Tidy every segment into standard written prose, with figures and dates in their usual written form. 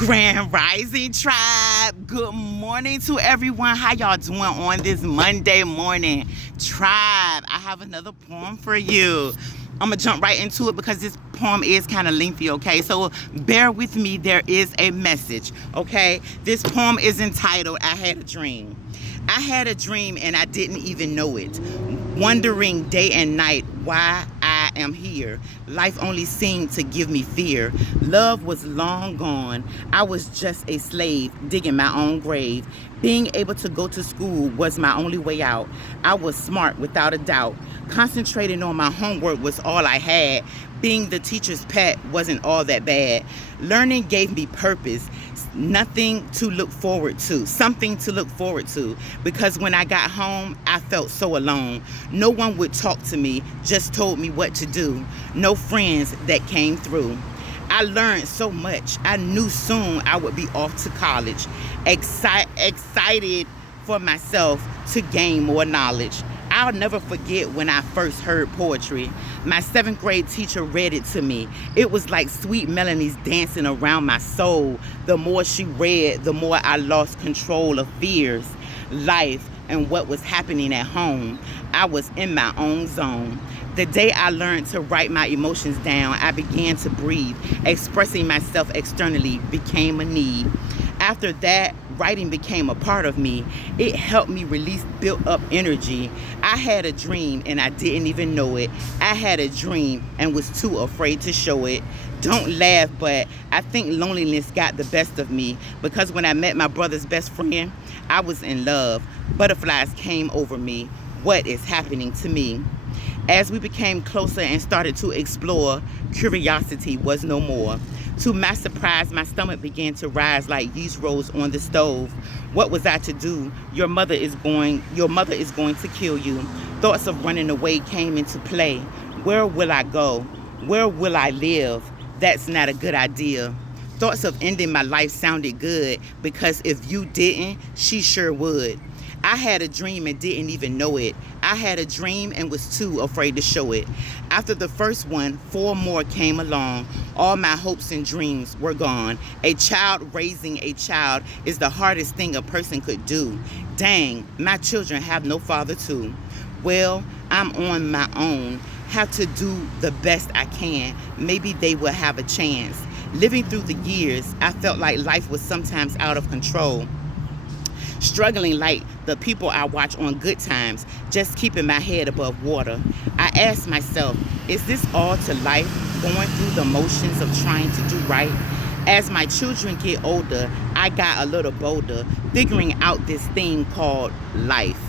Grand Rising Tribe. Good morning to everyone. How y'all doing on this Monday morning? Tribe, I have another poem for you. I'm going to jump right into it because this poem is kind of lengthy, okay? So bear with me. There is a message, okay? This poem is entitled, I Had a Dream. I had a dream and I didn't even know it. Wondering day and night why I am here. Life only seemed to give me fear. Love was long gone. I was just a slave digging my own grave. Being able to go to school was my only way out. I was smart without a doubt. Concentrating on my homework was all I had. Being the teacher's pet wasn't all that bad. Learning gave me purpose. Something to look forward to, because when I got home, I felt so alone. No one would talk to me, just told me what to do. No friends that came through. I learned so much. I knew soon I would be off to college, excited for myself to gain more knowledge. I'll never forget when I first heard poetry. My 7th grade teacher read it to me. It was like sweet melodies dancing around my soul. The more she read, the more I lost control of fears, life, and what was happening at home. I was in my own zone. The day I learned to write my emotions down, I began to breathe. Expressing myself externally became a need. After that, writing became a part of me. It helped me release built up energy. I had a dream and I didn't even know it. I had a dream and was too afraid to show it. Don't laugh, but I think loneliness got the best of me, because when I met my brother's best friend, I was in love. Butterflies came over me. What is happening to me? As we became closer and started to explore, curiosity was no more. To my surprise, my stomach began to rise like yeast rolls on the stove. What was I to do? Your mother is going to kill you. Thoughts of running away came into play. Where will I go? Where will I live? That's not a good idea. Thoughts of ending my life sounded good, because if you didn't, she sure would. I had a dream and didn't even know it. I had a dream and was too afraid to show it. After the first one, 4 more came along. All my hopes and dreams were gone. A child raising a child is the hardest thing a person could do. Dang, my children have no father too. Well, I'm on my own. Have to do the best I can. Maybe they will have a chance. Living through the years, I felt like life was sometimes out of control. Struggling like the people I watch on Good Times, just keeping my head above water. I asked myself, is this all to life, going through the motions of trying to do right? As my children get older, I got a little bolder, figuring out this thing called life.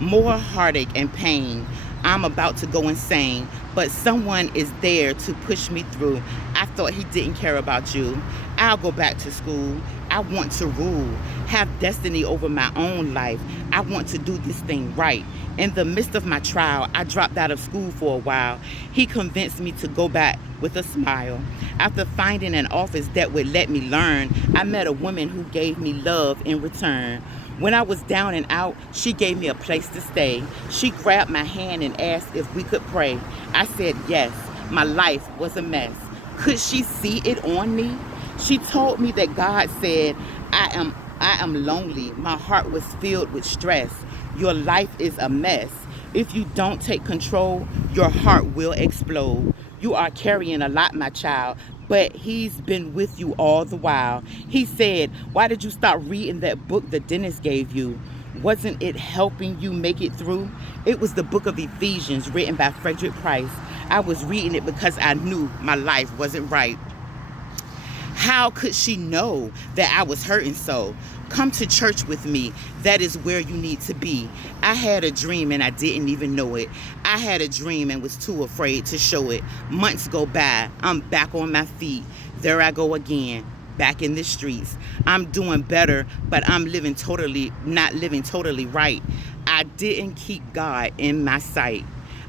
More heartache and pain. I'm about to go insane, but someone is there to push me through. I thought he didn't care about you. I'll go back to school. I want to rule, have destiny over my own life. I want to do this thing right. In the midst of my trial, I dropped out of school for a while. He convinced me to go back with a smile. After finding an office that would let me learn, I met a woman who gave me love in return. When I was down and out, she gave me a place to stay. She grabbed my hand and asked if we could pray. I said yes. My life was a mess. Could she see it on me? She told me that God said, I am lonely. My heart was filled with stress. Your life is a mess. If you don't take control, your heart will explode. You are carrying a lot, my child, but he's been with you all the while. He said, why did you stop reading that book the dentist gave you? Wasn't it helping you make it through? It was the book of Ephesians, written by Frederick Price. I was reading it because I knew my life wasn't right. How could she know that I was hurting so? Come to church with me. That is where you need to be. I had a dream and I didn't even know it. I had a dream and was too afraid to show it. Months go by. I'm back on my feet. There I go again, back in the streets. I'm doing better, but I'm not living totally right. I didn't keep God in my sight.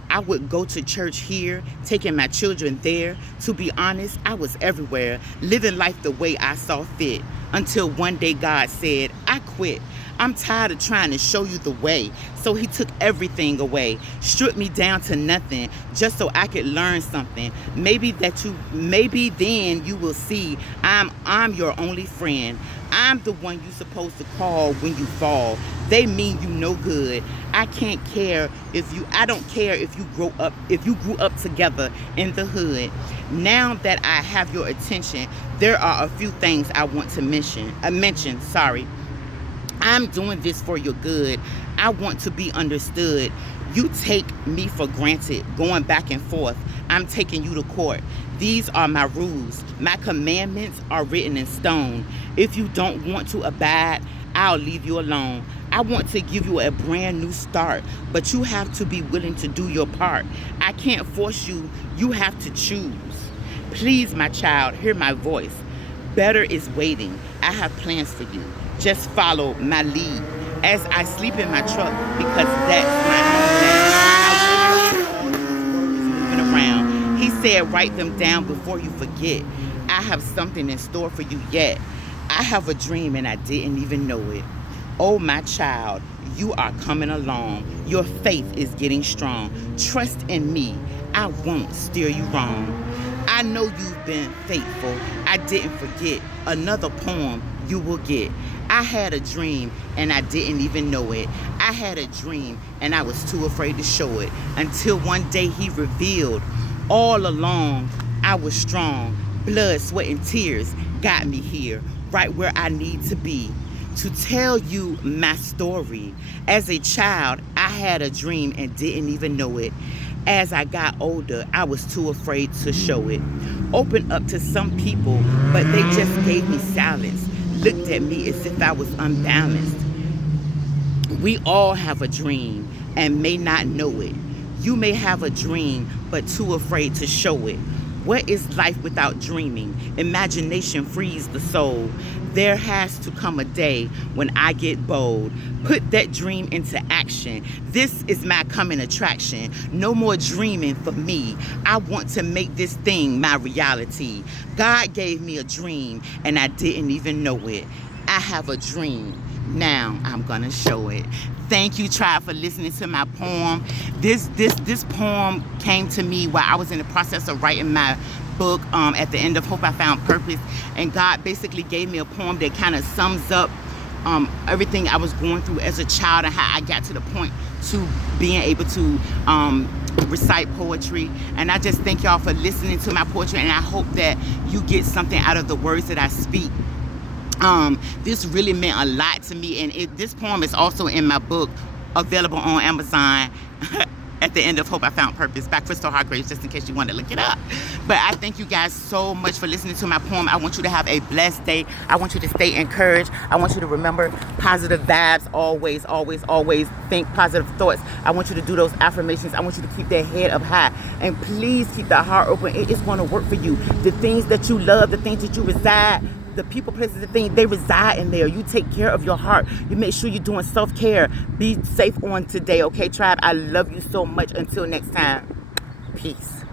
I would go to church here, taking my children there. To be honest, I was everywhere, living life the way I saw fit. Until one day God said, I quit. I'm tired of trying to show you the way. So he took everything away, stripped me down to nothing, just so I could learn something. Maybe then you will see I'm your only friend. I'm the one you're supposed to call when you fall. They mean you no good. I don't care if you grew up together in the hood. Now that I have your attention, there are a few things I want to mention. I'm doing this for your good. I want to be understood. You take me for granted, going back and forth. I'm taking you to court. These are my rules. My commandments are written in stone. If you don't want to abide, I'll leave you alone. I want to give you a brand new start, but you have to be willing to do your part. I can't force you. You have to choose. Please, my child, hear my voice. Better is waiting. I have plans for you. Just follow my lead as I sleep in my truck, because that's my home now. Moving around. He said, write them down before you forget. I have something in store for you yet. I have a dream and I didn't even know it. Oh, my child, you are coming along. Your faith is getting strong. Trust in me. I won't steer you wrong. I know you've been faithful. I didn't forget. Another poem you will get. I had a dream and I didn't even know it. I had a dream and I was too afraid to show it, until one day he revealed. All along I was strong. Blood, sweat, and tears got me here, right where I need to be, to tell you my story. As a child, I had a dream and didn't even know it. As I got older, I was too afraid to show it. Opened up to some people, but they just gave me silence. Looked at me as if I was unbalanced. We all have a dream and may not know it. You may have a dream, but too afraid to show it. What is life without dreaming? Imagination frees the soul. There has to come a day when I get bold. Put that dream into action. This is my coming attraction. No more dreaming for me. I want to make this thing my reality. God gave me a dream and I didn't even know it. I have a dream. Now I'm gonna show it. Thank you, Tribe, for listening to my poem. This poem came to me while I was in the process of writing my book. At the end of Hope I Found Purpose, and God basically gave me a poem that kind of sums up everything I was going through as a child and how I got to the point to being able to recite poetry. And I just thank y'all for listening to my poetry, and I hope that you get something out of the words that I speak. This really meant a lot to me, and this poem is also in my book, available on Amazon. At the end of Hope I Found Purpose by Crystal Hargraves, just in case you want to look it up. But I thank you guys so much for listening to my poem. I want you to have a blessed day. I want you to stay encouraged. I want you to remember positive vibes always, always, always. Think positive thoughts. I want you to do those affirmations. I want you to keep that head up high. And please keep that heart open. It is going to work for you. The things that you love, the things that you reside, the people, places, the things, they reside in there. You take care of your heart. You make sure you're doing self-care. Be safe on today, okay, Tribe? I love you so much. Until next time, peace.